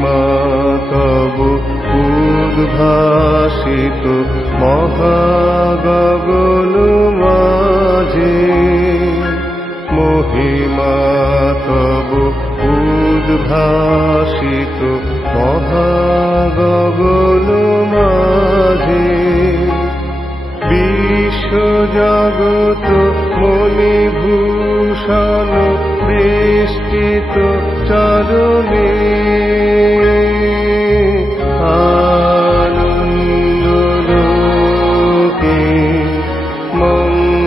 মহিমা তব উদ্ভাসিত মহাগগন মাঝে, মহিমা তব উদ্ভাসিত মহাগগন মাঝে, বিশ্বজগৎ মণিভূষণ বেষ্টিত চরণে, আনন্দলোকে মঙ্গলালোকে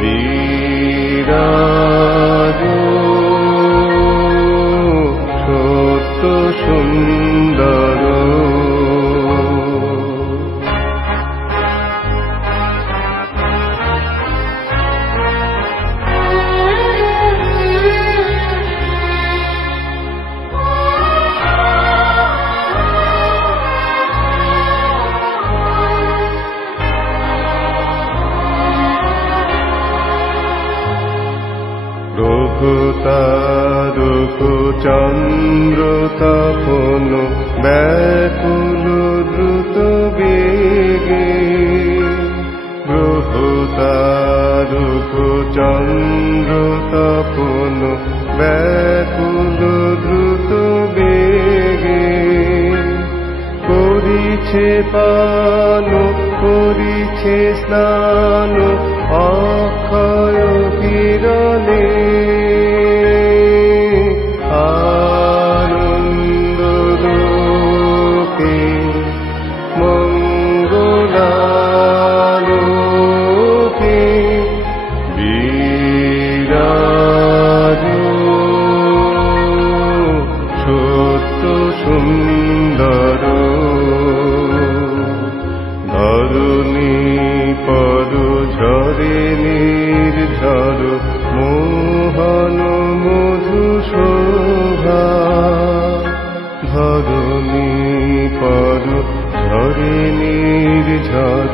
বিরাজ সত্য সুন্দর। রঘুতারক চন্দ্র তপন ব্যাকুল দ্রুত বেগে, রঘুতারক চন্দ্র তপন ব্যাকুল দ্রুত বেগে, করিছে পান করিছে স্নান অক্ষয় কিরণে, আনন্দলোকে মঙ্গলালোকে বিরাজ সত্য সুন্দর। ধরণী পর ঝরে নির্ঝর মোহন মধু শোভা, ধরণী পর ঝরে নির্ঝর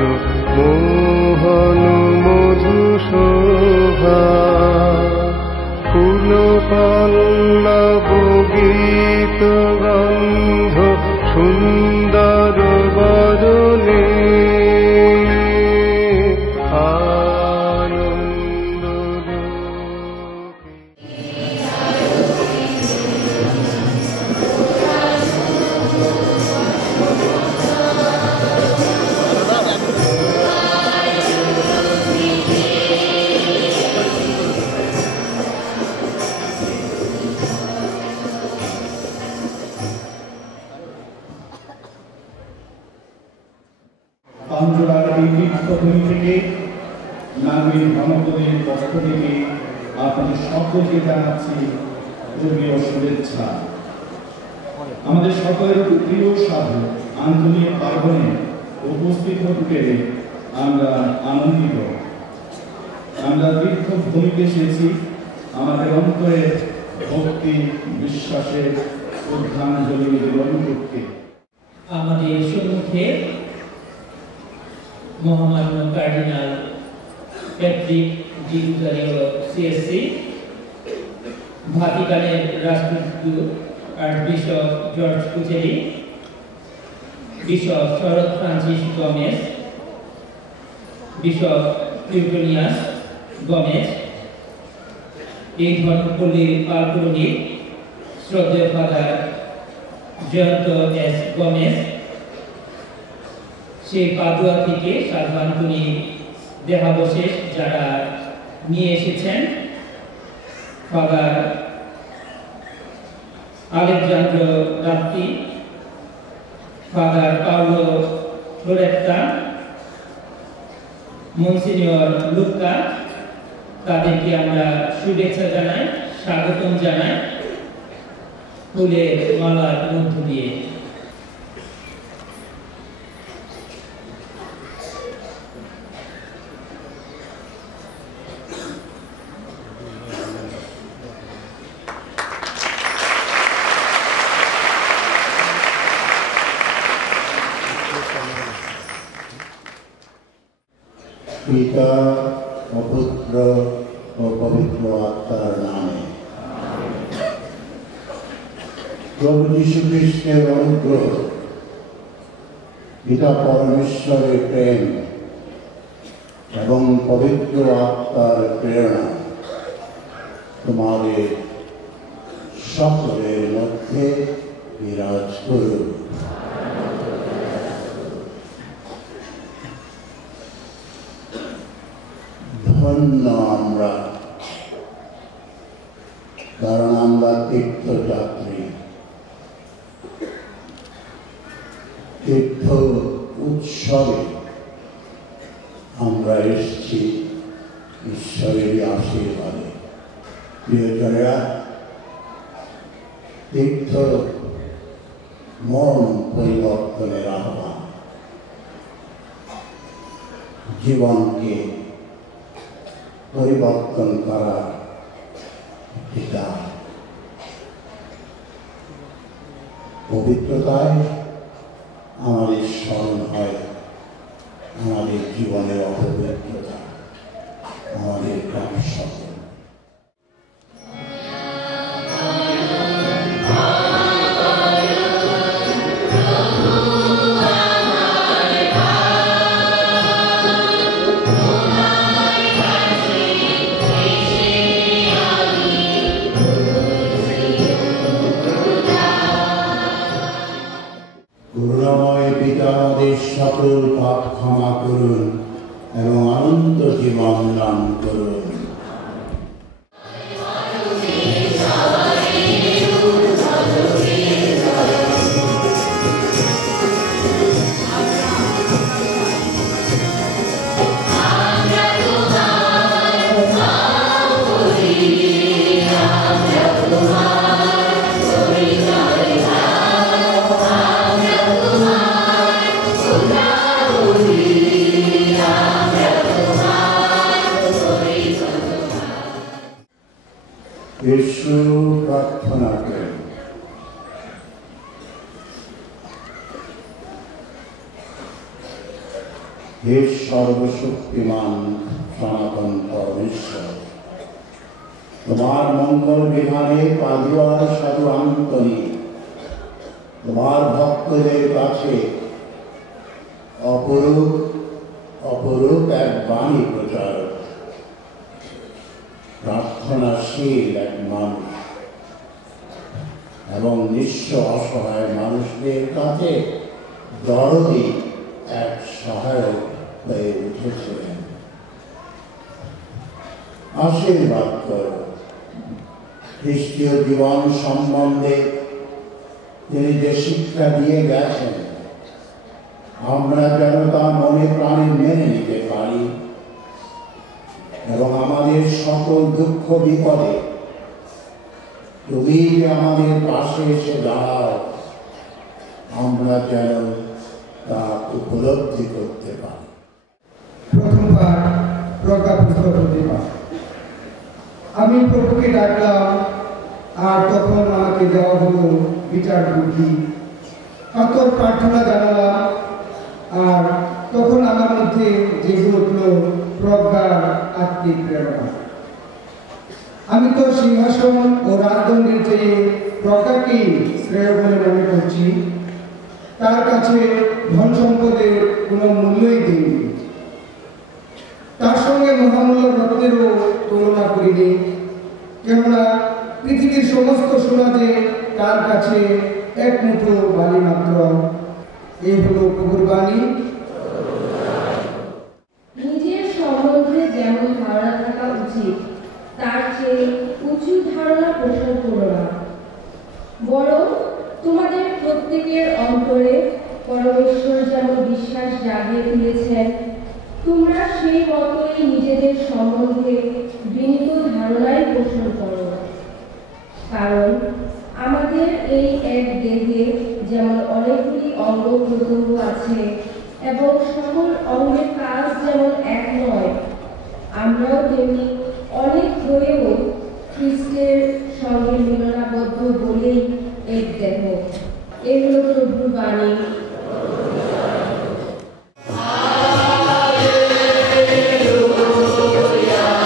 মোহন মধু শোভা, ফুল পল্লব গীত গন্ধ সুন্দর বরণে, পাঞ্জলার এই তীর্থভূমি থেকে নাগরিক ধর্মপদের পক্ষ থেকে আপনাদের সকলকে জানাচ্ছি ধর্মীয় শুভেচ্ছা। আমাদের সকলের প্রিয় সাধু আঞ্জলিক পার্বণে উপস্থিত হতে পেরে আমরা আনন্দিত। আমরা তীর্থভূমিতে এসেছি আমাদের অন্তরে ভক্তি বিশ্বাসে শ্রদ্ধাঞ্জলি নিবেদন করতে। আমাদের সম্মুখে মহামান্য cardinal Patrick D Rozario CSC, ভাটিকানের রাষ্ট্রদূত archbishop George Kocherry, bishop Sarat Francis Gomes, bishop Theotonius Gomes, এই ধর্মপল্লীর পালপুরনিক শ্রদ্ধেয় ফাদার জয়ন্ত এস গমেজ, সেই পাদুয়া থেকে সার্ভান্তুনি দেহাবশেষ যারা নিয়ে এসেছেন, father Alessandro Rapti, father Paolo Floretta, monsignor Luca, তাদেরকে আমরা শুভেচ্ছা জানাই, স্বাগতম জানাই ফুলের মালার মধ্য দিয়ে। পিতা ও পুত্র ও পবিত্র আত্মার নামে। প্রভু যীশু খ্রিস্টের অনুগ্রহ, পিতা পরমেশ্বরের প্রেম এবং পবিত্র আত্মার প্রেরণা তোমাদের সকলের মধ্যে বিরাজ করুন। ধন্য আমরা, কারণ আমরা তীর্থযাত্রী। তীর্থ উৎসবে আমরা এসেছি ঈশ্বরের আশীর্বাদে। প্রিয়জনেরা, তীর্থ মন পরিবর্তনের আহ্বান, জীবনকে পরিবর্তন করার পিতা। পবিত্রতায় আমাদের স্মরণ হয় আমাদের জীবনের অপবিত্রতা, আমাদের গ্রাম সকল। করুণাময় পিতা, আমাদের সকল পাপ ক্ষমা করুন এবং অনন্ত জীবন দান করুন। ঈশ্বর প্রার্থনা করেন। হে সর্বশক্তিমান সনাতন পরমেশ্বর, তোমার মঙ্গল বিধানে পাদুয়ার সাধু আন্তনি তোমার ভক্তদের কাছে অপরূপ অপরূপ এক বাণী প্রচার, প্রার্থনাশীল এক মানুষ এবং নিঃস্ব অসহায় মানুষদের কাছে দরদি এক সহায়ক হয়ে উঠেছিলেন। আশীর্বাদ করো, খ্রিস্টীয় জীবন সম্বন্ধে তিনি যে শিক্ষা দিয়ে গেছেন আমরা যেন তা মনে প্রাণে মেনে নিতে পারি এবং আমাদের সকল দুঃখ বিপদে তুমি আমাদের পাশে এসে দাঁড়াও, আমরা যেন তা উপলব্ধি করতে পারি। প্রথমবার প্রজ্ঞা পুস্তক প্রতিভা আমি প্রভুকে ডাকলাম, আর তখন আমাকে দেওয়া হলো বিচার বুদ্ধি। কাতর প্রার্থনা জানালাম, আর তখন আমার মধ্যে জেগে উঠল প্রজ্ঞার আত্মিক প্রেরণা। আমি তো সিংহাসন ও রাজদণ্ডের চেয়ে প্রজ্ঞাকেই শ্রেয় বলে মনে করছি। তার কাছে ধন সম্পদের কোনো মূল্যই দিইনি, তার সঙ্গে মহামূল্য রত্নেরও তুলনা করিনি, কেননা পৃথিবীর সমস্ত সোনা যে তার কাছে এক মুঠো বালি মাত্র। এই হলো প্রভুর বাণী। নিজের সম্বন্ধে যেমন ধারণা থাকা উচিত তার চেয়ে উঁচু ধারণা পোষণ করো না, বরং তোমাদের প্রত্যেকের অন্তরে পরমেশ্বর যেমন বিশ্বাস জাগিয়ে তুলেছেন, তোমরা সেই মতোই নিজেদের সম্বন্ধে বিনীত ধারণাই পোষণ করো। কারণ আমাদের এই এক দেহে যেমন অনেকগুলি অঙ্গ প্রত্যঙ্গ আছে এবং সকল অঙ্গের কাজ যেমন এক নয়, আমরাও তেমনি অনেক হয়েও খ্রিস্টের সঙ্গে মিলনাবদ্ধ বলেই এক দেহ। এগুলো প্রভুর বাণী। Hallelujah, hallelujah.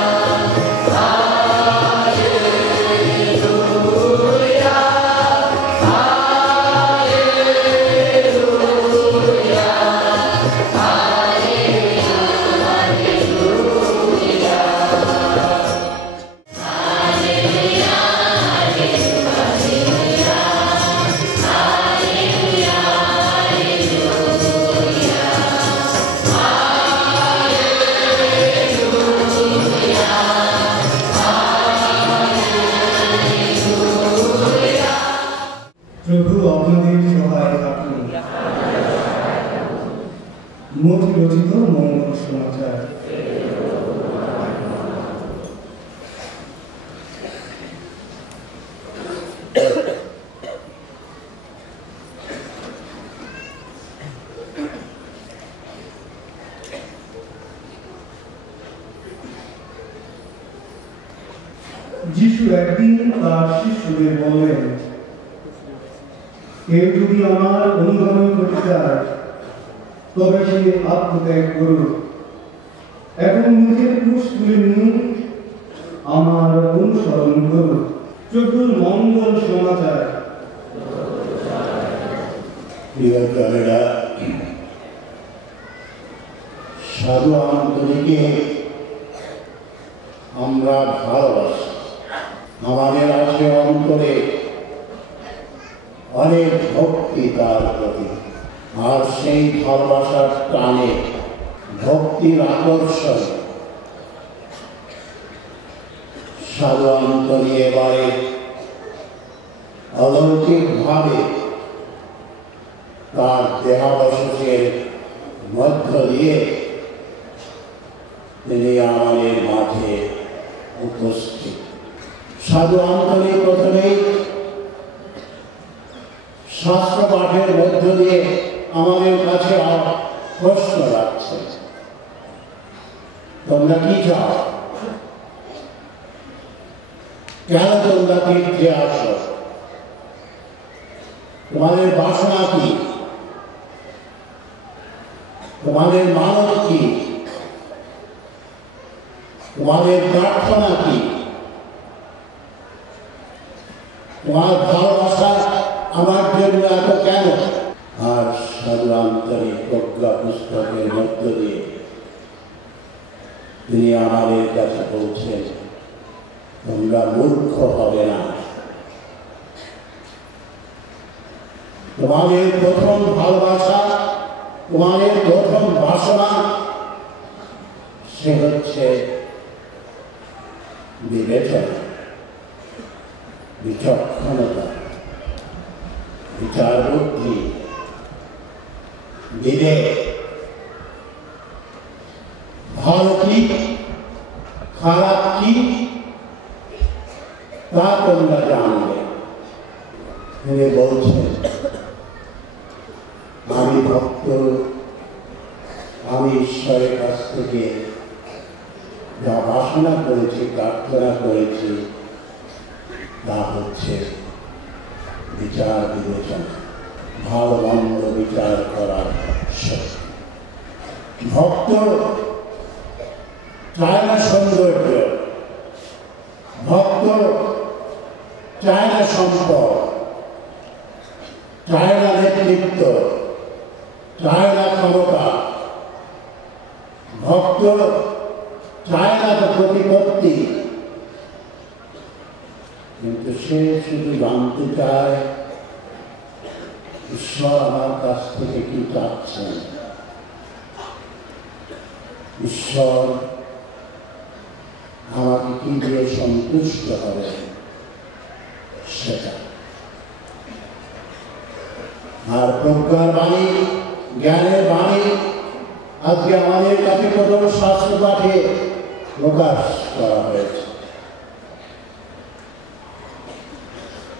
আপনাদের সহায় থাকুন। মতি রচিত মঙ্গল সমাচার। যিশু একদিন তার শিষ্যদের বললেন, কেউ যদি আমার অনুগমন করতে চায় তবে সে আত্মত্যাগ করুক, এখন নিজের ক্রুশ তুলে নিন, আমার অনুসরণ করুক। প্রভুর মঙ্গল সমাচার। প্রিয়জনেরা, সাধু আন্তরিকে আমরা ভালোবাসি। আমাদের আছে অন্তরে অনেক ভক্তি তার প্রতি, আর সেই ভালোবাসার টানে ভক্তির আকর্ষণ সাধু অন্তরী এবারে অলৌকিকভাবে তার দেহাবশেষের মধ্য দিয়ে তিনি আমাদের মাঝে উপস্থিত। সাধু অন্তরী প্রথমেই শাস্ত্র পাঠের মধ্য দিয়ে আমাদের কাছে প্রশ্ন রাখছে, তোমরা কি চাও? কেন তোমরা তীর্থে আসো? তোমাদের বাসনা কি? তোমাদের মানব কি? তোমাদের প্রার্থনা কি? তোমার ভালোবাসা আমার জন্য এত কেন? আর সাধু আন্তরিক প্রজ্ঞা পুস্তকের মধ্য দিয়ে তিনি আমাদের কাছে বলছেন, তোমরা মূর্খ হবে না। তোমাদের প্রথম ভালোবাসা, তোমাদের প্রথম বাসনা, সে হচ্ছে বিবেচনা, বিচক্ষণতা, বিচার বুদ্ধি, বিবেক। ভালো কি খারাপ কি তা তোমরা জানবে। তিনি বলছেন, আমি ভক্ত, আমি ঈশ্বরের কাছ থেকে যা বাসনা করেছি, প্রার্থনা করেছি, তা হচ্ছে বিচার বিবেচনা, ভালো মন্দ বিচার করার শক্তি। ভক্ত চায় না সৌন্দর্য, ভক্ত চায় না সম্পদ, চায় না নেতৃত্ব, চায় না ক্ষমতা, ভক্ত চায় না তো প্রতিপত্তি, কিন্তু সে শুধু জানতে চায় ঈশ্বর আমার কাছ থেকে কি চাচ্ছেন, ঈশ্বর আমাকে কি দিয়ে সন্তুষ্ট হবে সেটা। আর প্রজ্ঞার বাণী, জ্ঞানের বাণী আজকে আমাদের কাছে প্রথম শাস্ত্র পাঠে প্রকাশ করা হয়েছে।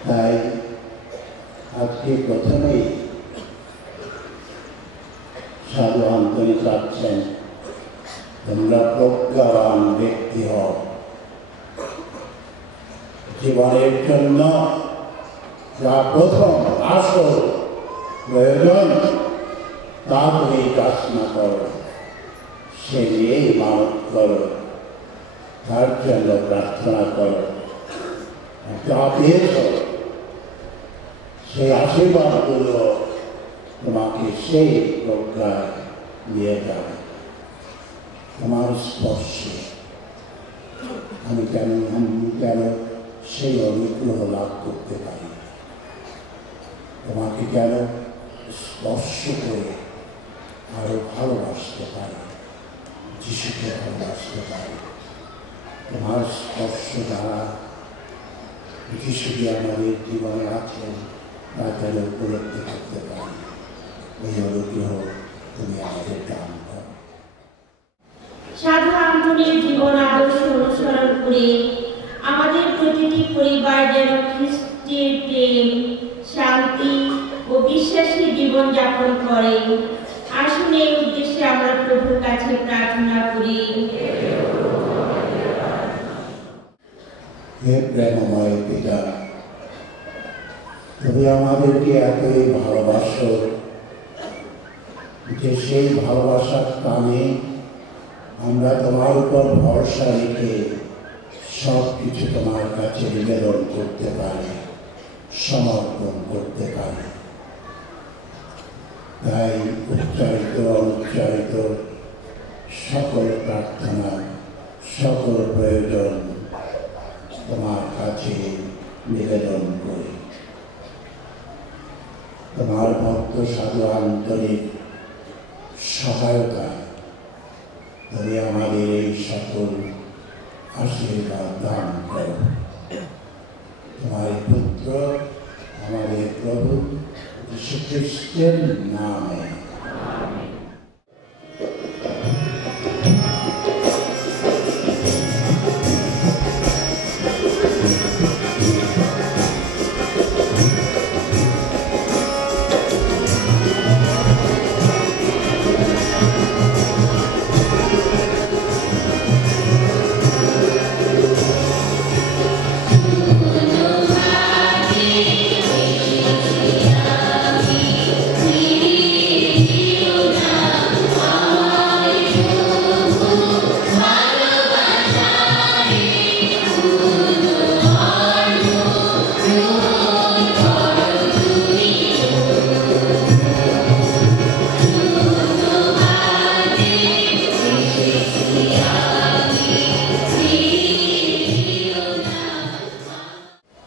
তাই আজকে প্রথমেই সাধু আন্তরিক চাচ্ছেন, তোমরা প্রজ্ঞাবান ব্যক্তি হও। জীবনের জন্য যা প্রথম আসল প্রয়োজন তা তুমি কাজ না করো, সে নিয়েই মানত করো, তার জন্য প্রার্থনা করো। যা পেয়েছ সেই আশীর্বাদগুলো তোমাকে সেই প্রজ্ঞায় নিয়ে যাবে। তোমার স্পর্শে আমি কেন সেই অনুগ্রহ লাভ করতে পারি, তোমাকে কেন স্পর্শ করে আরো ভালোবাসতে পারি, যিশুকে ভালোবাসতে পারি। তোমার স্পর্শ দ্বারা যিশু আমাদের জীবনে আছেন, তা যেন উপলব্ধি করতে পারি। এই অনুগ্রহ তুমি আমাদের দান করো। সাধু আন্তনির জীবন আদর্শ অনুসরণ করে আমাদের প্রতিটি পরিবার যেন খ্রিস্টের প্রেম, শান্তি ও বিশ্বাসী জীবন যাপন করে। আসুন এই উদ্দেশ্যে আমরা প্রভুর কাছে প্রার্থনা করি। হে প্রেমময় পিতা, তুমি আমাদেরকে এতই ভালোবাসো যে সেই ভালোবাসার টানে আমরা তোমার উপর ভরসা রেখে সব কিছু তোমার কাছে নিবেদন করতে পারি, সমর্পণ করতে পারি। তাই উচ্চারিত অনুচ্চারিত সকল প্রার্থনা, সকল প্রয়োজন তোমার কাছে নিবেদন করি। তোমার ভক্ত সাধু আন্তরিক সহায়তা তুমি আমাদের এই সকল আশীর্বাদ দান করো। তোমার পুত্র আমাদের প্রভু যীশু খ্রিস্টের নামে।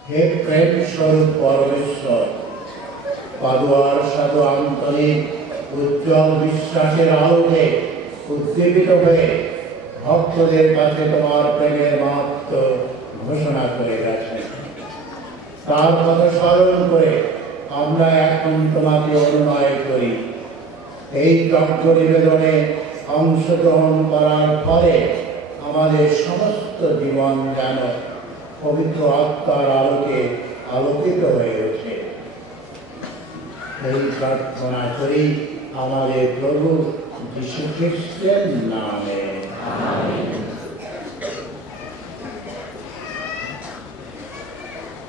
হে প্রেম স্বরূপ পরমেশ্বর, পাদুয়ার সাধু আন্তরিক উজ্জ্বল বিশ্বাসের আলোকে উদ্দীপিত হয়ে ভক্তদের কাছে তোমার প্রেমের মাহাত্ম্য ঘোষণা করে গেছে। তার কথা স্মরণ করে আমরা এখন তোমাকে অনুনয় করি, এই যজ্ঞ নিবেদনে অংশগ্রহণ করার ফলে আমাদের সমস্ত জীবন যেন পবিত্র আত্মার আলোকে আলোকিত হয়ে ওঠে। এই প্রার্থনা করি আমাদের প্রভু যীশু খ্রিস্টের নামে।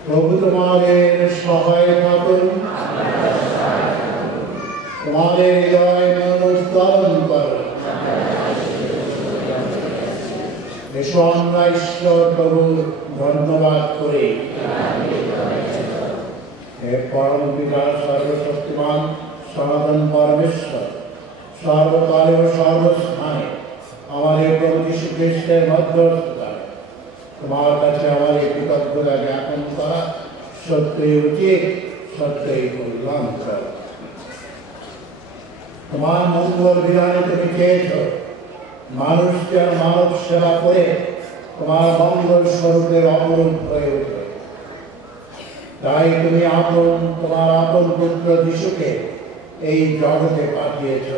প্রভু তোমাদের সহায় থাকুন, তোমাদের হৃদয় উত্তোলন করুন। এসো আমরা ঈশ্বর প্রভু ধন্যবাদ করি। হে পরম পিতা সর্বশক্তিমান সনাতন পরমেশ্বর, সর্বকালে ও সর্বস্থানে আমাদের প্রভু যীশু খ্রিস্টের মধ্যস্থতা তোমার কাছে আমাদের কৃতজ্ঞতা জ্ঞাপন করা সত্যই উচিত, সত্যই কল্যাণকর। তোমার মঙ্গল বিধানে তুমি চেয়েছ মানুষ যেন মানব সেবা করে তোমার মঙ্গল স্বরূপের অবরোধ হয়ে ওঠে। তাই তুমি তোমার আপন পুত্র যিশুকে এই জগতে পাঠিয়েছ,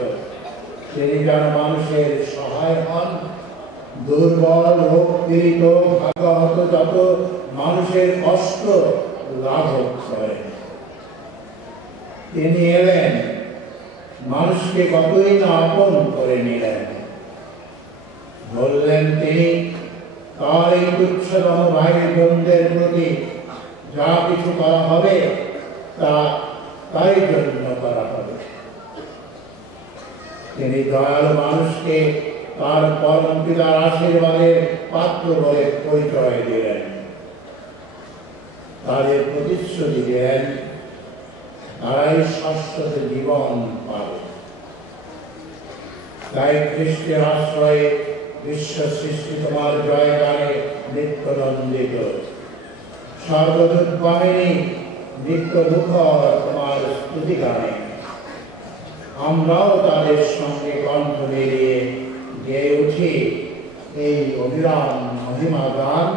তিনি যেন মানুষের সহায় হন, দুর্বল, রোগ পীড়িত, ভাগ্যহত যত মানুষের কষ্ট লাঘব করেন। তিনি এলেন, মানুষকে কতই না আপন করে নিলেন। বললেন তিনি তার এই তুচ্ছতম ভাই বোনদের প্রতি যা কিছু করা হবে তা তাই জন্য করা হবে। তিনি দয়ালু মানুষকে তার পরম পিতার আশীর্বাদের পাত্র বলে পরিচয় দিলেন, তাদের প্রতিশ্রুতি দিলেন তারাই শাশ্বত জীবন পাবে। তাই খ্রিস্টের আশ্রয়ে বিশ্ব সৃষ্টি তোমার জয় গানে নিত্যনন্দিত, সর্বদূত বাহিনী নিত্য মুখর তোমার স্তুতি গানে। আমরাও তাদের সঙ্গে কণ্ঠ মিলিয়ে গেয়ে উঠি এই অবিরাম মহিমা গান।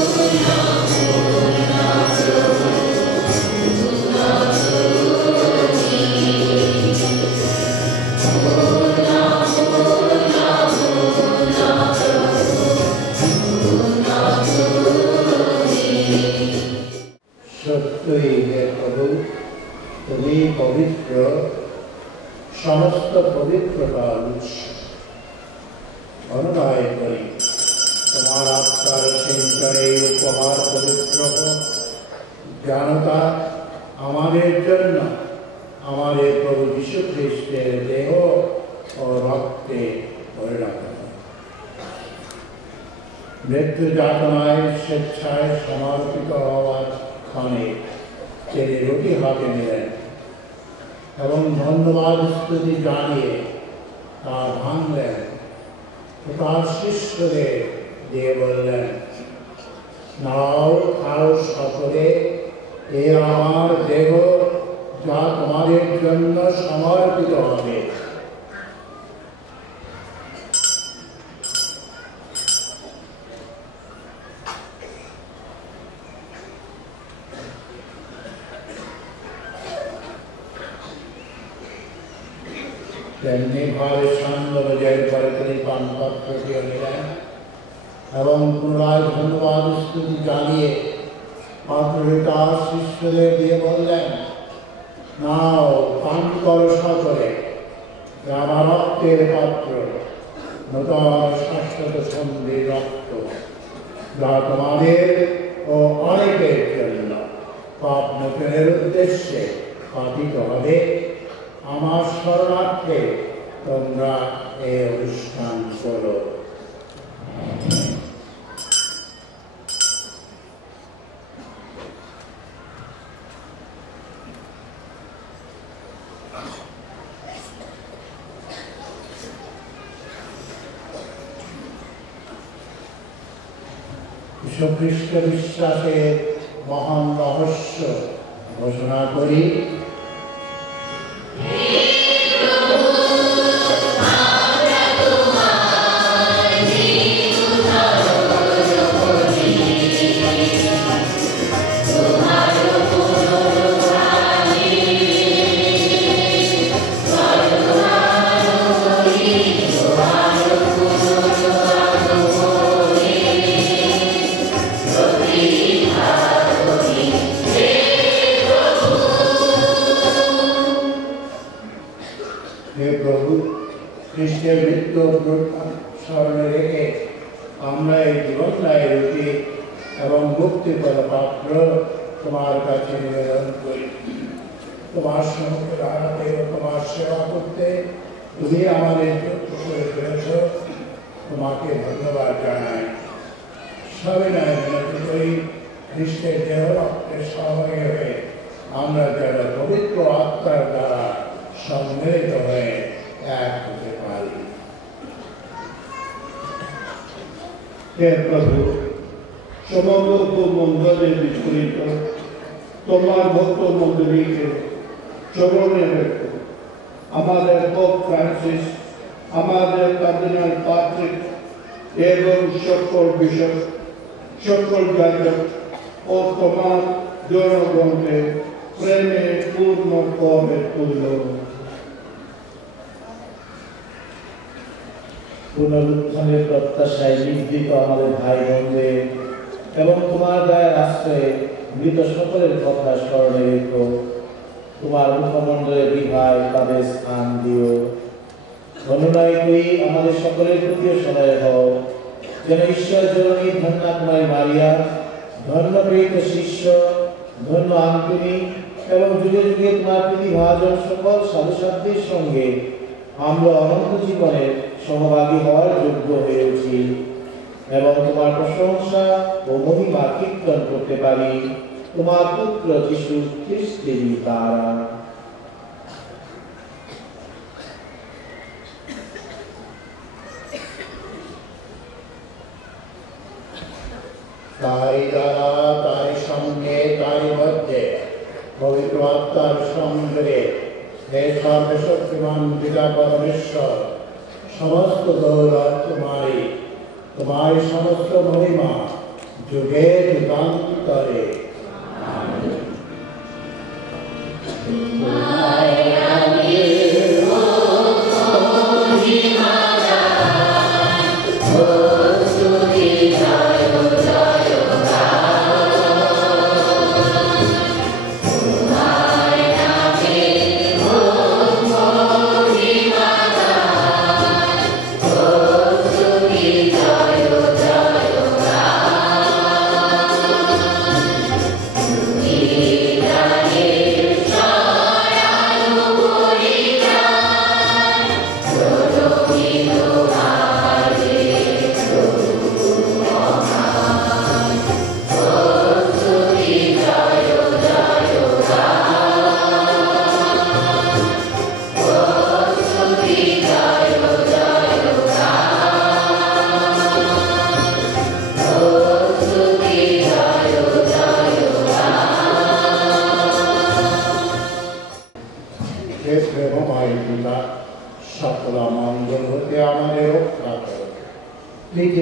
Oh সত্যই হে প্রভু, তুমি পবিত্র, সমস্ত পবিত্রতার উৎস। অনুনয় করি তোমার আত্মার সিঞ্চনে উপহার পবিত্র জানতা আমাদের জন্য আমাদের প্রভু যীশু খ্রিস্টের দেহ ও রক্তে পরিণত হয়। মৃত্যু যাতনায় স্বেচ্ছায় সমর্পিত হওয়ার ক্ষণে তিনি রুটি হাতে নিলেন এবং ধন্যবাদ স্তুতি জানিয়ে তা ভাঙলেন, তার শিষ্যদের দিয়ে বললেন, নাও খাও সকলে, এ আমার দেহ যা তোমাদের জন্য সমর্পিত হবে। তেমনি ভাবে সন্ধ্যের পরে তিনি পানপাত্রটিও নিলেন এবং পুনরায় ধন্যবাদ স্তুতি জানিয়ে পাত্রটি তার শিষ্যদের দিয়ে বললেন, নাও পান করো সকলে, আমার রক্তের পাত্র, নূতন শাশ্বত সন্ধির রক্ত, যা তোমাদের ও অনেকের জন্য পাপ মোচনের উদ্দেশ্যে পাঠিত হবে। আমার শরণার্থে তোমরা এই অনুষ্ঠান করো। খ্রিস্ট বিশ্বাসের মহান রহস্য ঘোষণা করি। খ্রিস্টের মৃত্যু স্মরণে রেখে আমরা এই জীবনদায়ী রুটি এবং মুক্তিপদ পাত্র তোমার কাছে নিবেদন করি। তোমার সম্মুখে দাঁড়াতে ও তোমার সেবা করতে তুমি আমাদের যুক্ত করে ফেলেছ, তোমাকে ধন্যবাদ জানাই। সবিনয় বিনতি করি, খ্রিস্টের দেহ রক্তের সহভাগী হয়ে আমরা যেন পবিত্র আত্মার দ্বারা সম্মিলিত হয়ে এক হতে পারি। হে প্রভু, সমগ্র মন্দিরে বিস্ফোরিত তোমার ভক্ত মন্দিরকে চরণে রেখো। আমাদের পোপ ফ্রান্সিস, আমাদের কার্দিনাল প্যাট্রিক এবং সকল বিশপ, সকল যাজক ও তোমার জনগণকে প্রেমে পূর্ণ করে তুলল। পুনরুত্থানের প্রত্যাশায় নিবৃত আমাদের ভাই বোনদের এবং তোমার গায়ের আশ্রয়ে মৃত সকলের কথা স্মরণে রেখো। তোমার মুখমণ্ডলে বিভায় তাদের স্থান দিও। অনুনয় করি আমাদের সকলের প্রতি সদয় হও, যেন ঈশ্বর জননী ধন্যা কুমারী মারিয়া, ধন্য প্রেরিত শিষ্য, ধন্য আন্তনি এবং যুগে যুগে তোমার প্রতিভাজন সকল সাধুসাধ্যের সঙ্গে আমরা অনন্ত জীবনের সহভাগী হওয়ার যোগ্য হয়ে উঠি এবং তোমার প্রশংসা ও মহিমা কীর্তন করতে পারি তোমার পুত্র যীশু খ্রিস্টের দ্বারা। তাই দ্বারা, তাই সঙ্গে, তাই মধ্যে পবিত্র আত্মার সঙ্গে হে সর্বশক্তিমান পিতা পরমেশ্বর, সমস্ত দৌলত তোমারই, তোমার সমস্ত মহিমা যুগে যুগান্তরে।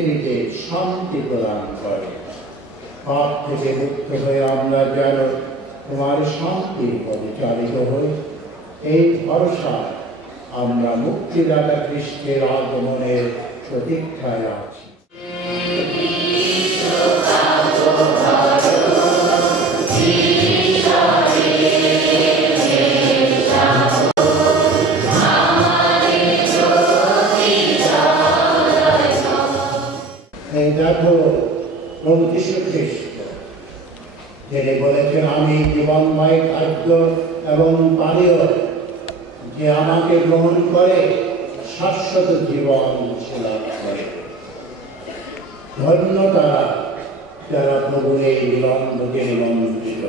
পৃথিবীতে শান্তি প্রদান করে। পাপ থেকে মুক্ত হয়ে আমরা যেন তোমার শান্তির পথে চালিত হই, এই ভরসা আমরা মুক্তিদাতা খ্রিস্টের আগমনের প্রতীক্ষায় আছি। এই দেখো প্রভু যীশু খ্রিস্ট, যিনি বলেছেন আমি জীবনময় খাদ্য এবং পানীয়, যে আমাকে গ্রহণ করে শাশ্বত জীবন লাভ করে। ধন্য তারা যারা প্রভুর এই নিবন্ধকে নিবন্ধিত।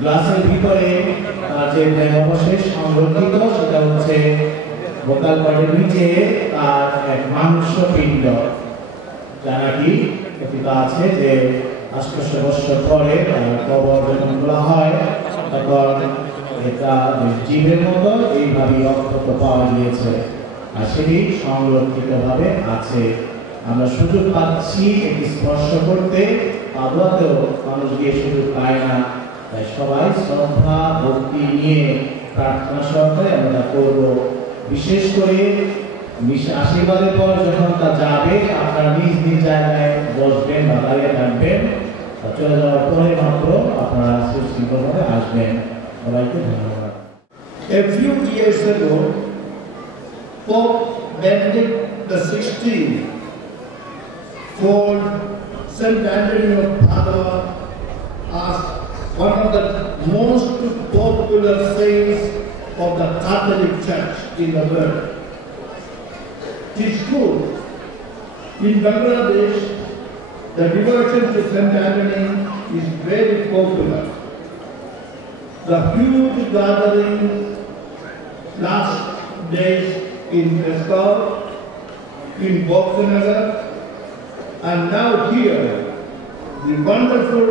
গ্লাসের ভিতরে যে অবশেষ সংরক্ষিত সেটা হচ্ছে বোতল পাটের নিচে তার এক মাংস পিণ্ড, যা নাকি কথিত আছে যে 800 বছর পরে কবর যখন খোলা হয় তখন এটা জীবের মতো এইভাবেই অক্ষত পাওয়া গিয়েছে, আর সেটি সংরক্ষিতভাবে আছে। আমরা সুযোগ পাচ্ছি এটি স্পর্শ করতে, আদৌতেও মানুষ গিয়ে সুযোগ পায় না, তাই সবাই শ্রদ্ধা ভক্তি নিয়ে প্রার্থনা সহকারে আমরা করব। বিশেষ করে আশীর্বাদের পর যখন তা যাবে আপনারা নিজ নিজ জায়গায় বসবেন বা দাঁড়িয়ে থাকবেন, চলে যাওয়ার পরে মাত্র আপনারা সুশৃঙ্খলভাবে আসবেন। সবাইকে ধন্যবাদ। A few years ago, Pope Benedict XVI called St. Anthony of Padua as one of the most popular saints of the Catholic Church in the world. It is true, in Bangladesh, the devotion to St. Anthony is very popular. The huge gathering last days in Peskov, in Bokanagar, and now here, the wonderful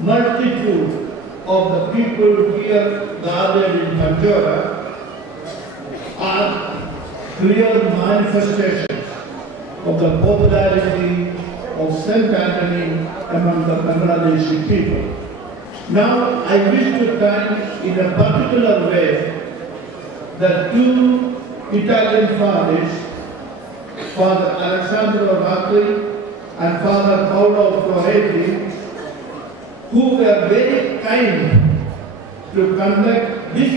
multitude of the people here gathered in Tanjore are clear manifestations of the popularity of St. Anthony among the Bangladeshi people. Now, I wish to thank in a particular way the two Italian fathers, Father Alessandro Ratti and Father Paolo Floretti, who were very kind to conduct this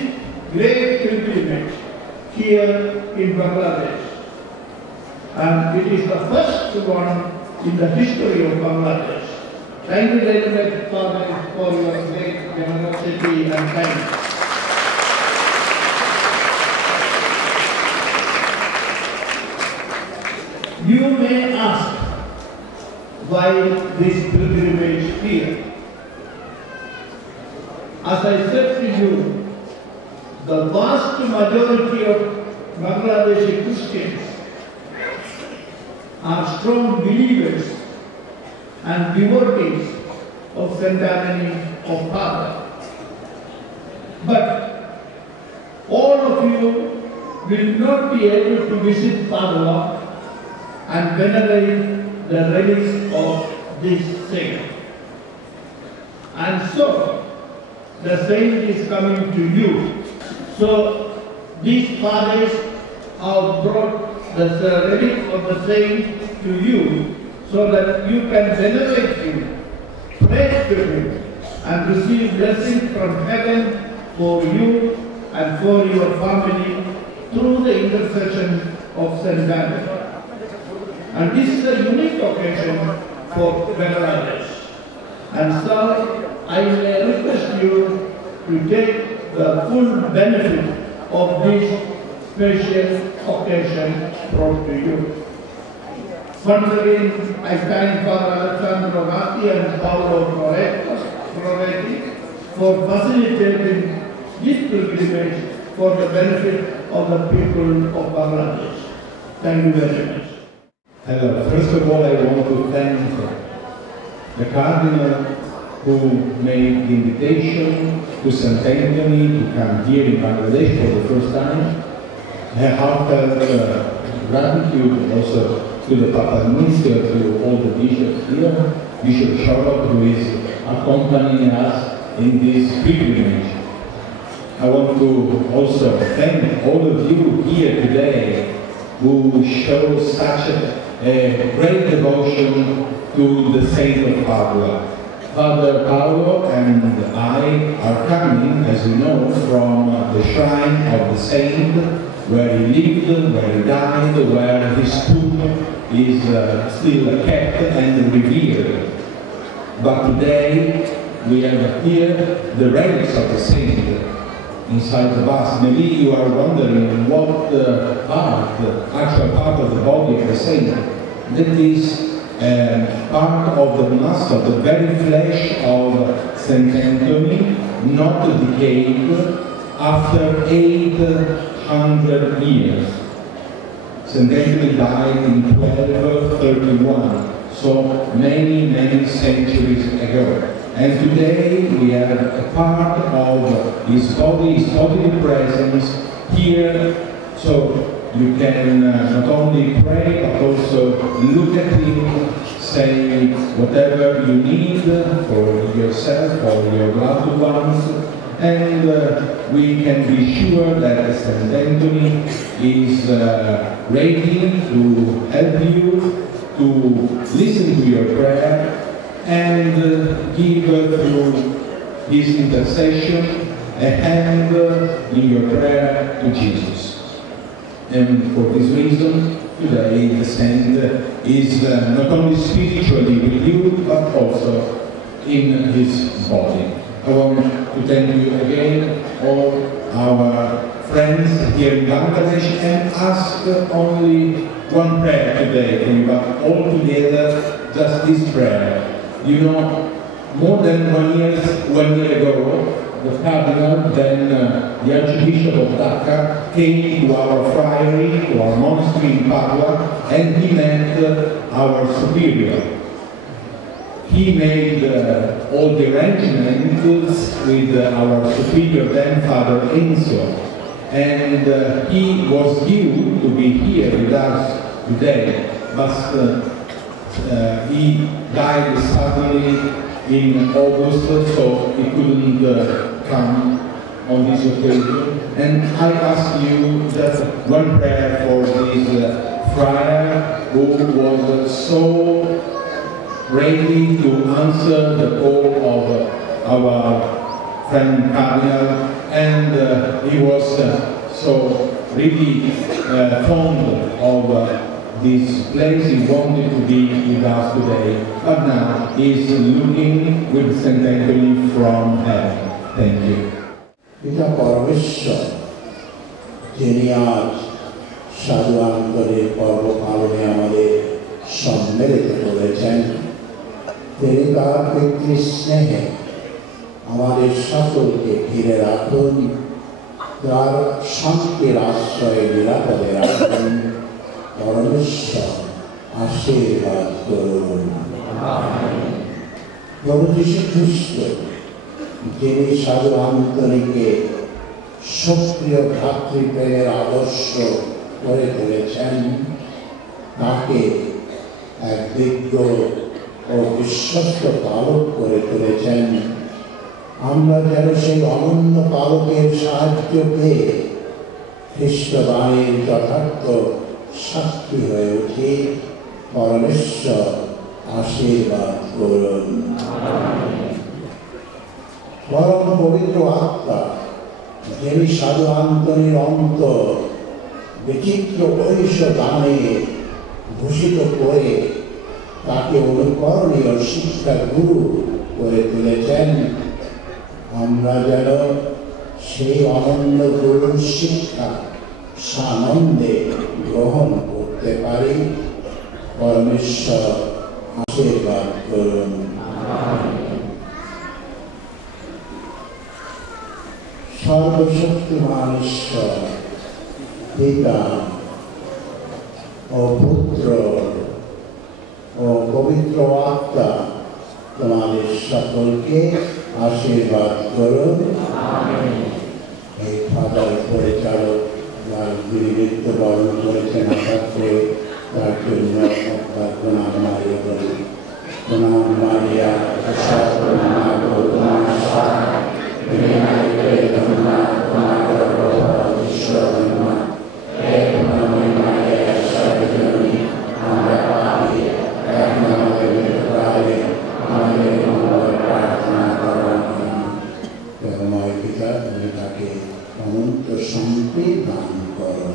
great pilgrimage here in Bangladesh. And it is the first one in the history of Bangladesh. Thank you very much, Father, for your great generosity and kindness. You may ask why this pilgrimage here. As I said to you, the vast majority of Bangladeshi Christians are strong believers and devotees of St. Anthony of Padua. But all of you will not be able to visit Padua and venerate the relics of this saint. And so, the saint is coming to you. So, these fathers have brought the relic of the saint to you so that you can venerate him, pray to him, and receive blessing from heaven for you and for your family through the intercession of St. Anthony. And this is a unique occasion for Bangladesh. And so I may request you to take the full benefit of this special occasion brought to you. Once again, I thank Father Alessandro Ratti and Paolo Floretti for facilitating this pilgrimage for the benefit of the people of Bangladesh. Thank you very much. Hello. First of all, I want to thank the Cardinal who made the invitation to St. Anthony to come here in Bangladesh for the first time. I heartfelt gratitude also to the Papal Minister, to all the bishops here, Bishop Charlotte, who is accompanying us in this pilgrimage. I want to also thank all of you here today who show such a great devotion to the Saint of Padua. Father Paolo and I are coming, as you know, from the shrine of the saint, where he lived, where he died, where his tomb is still kept and revered. But today we have here the relics of the saint inside the bus. Maybe you are wondering what actual part of the body of the saint. That is part of the mass, of the very flesh of St. Anthony, not decayed after 800 years. St. Anthony died in 1231, so many centuries ago. And today we have a part of his body, his bodily presence here, so you can not only pray but also look at him, say whatever you need for yourself or your loved ones, and we can be sure that St. Anthony is ready to help you, to listen to your prayer, and give through his intercession a hand in your prayer to Jesus. And for this reason, today the saint is not only spiritually with you, but also in his body. I want to thank you again, all our friends here in Bangladesh, and ask only one prayer today for you, but all together, just this prayer. You know, more than 1 year ago, the Cardinal, then the Archbishop of Dhaka, came to our friary, to our monastery in Padua, and he met our superior. he made all the arrangements with our superior then Father Enzo, and he was due to be here with us today, but he died suddenly in August, so he couldn't come on this occasion. And I ask you just one prayer for this friar who was so ready to answer the call of our friend Cardinal, and he was so really fond of this place. He wanted to be with us today, but now he's looking with St. Anthony from heaven. Thank you. পিতা পরমেশ্বর যিনি আজ সাধু আন্তরিক পর্ব পালনে আমাদের সম্মিলিত করেছেন, তিনি তার পিতৃস্নেহে আমাদের সকলকে ঘিরে রাখুন, তার শান্তির আশ্রয়ে নিরাপদে রাখুন। পরমেশ্বর আশীর্বাদ করুন। প্রভু যীশু খ্রিস্ট যিনি সাধু আন্তরিকে সক্রিয় ভ্রাতৃপ্রেমের আদর্শ করে তুলেছেন, তাকে এক বিজ্ঞ ও বিশ্বস্ত পালক করে তুলেছেন। আমরা যেন সেই অনন্য পালকের সাহায্য পেয়ে খ্রিস্টবাণীর যথার্থ সাক্ষী হয়ে উঠি। পরমেশ্বর আশীর্বাদ করুন। পরম পবিত্র আত্মা যিনি সাধু আন্তনির অন্তর বিচিত্র ঐশ দানে ভূষিত করে তাকে অনুকরণীয় শিক্ষা গুরু করে তুলেছেন, আমরা যেন সেই অনন্য গুরুর শিক্ষা সানন্দে গ্রহণ করতে পারি। পরমেশ্বর আশীর্বাদ করুন। সর্বশক্তিমান ঈশ্বর পিতা ও পুত্র ও পবিত্র আত্মা তোমাদের সকলকে আশীর্বাদ করুন। এই ফাদার পরিচালক যার মৃত্যুবরণ করেছেন হঠাৎ করে, তার জন্য প্রণাম মারিয়া করি। প্রণাম মারিয়া পিতা, তুমি তাকে অনন্ত শান্তি দান করো।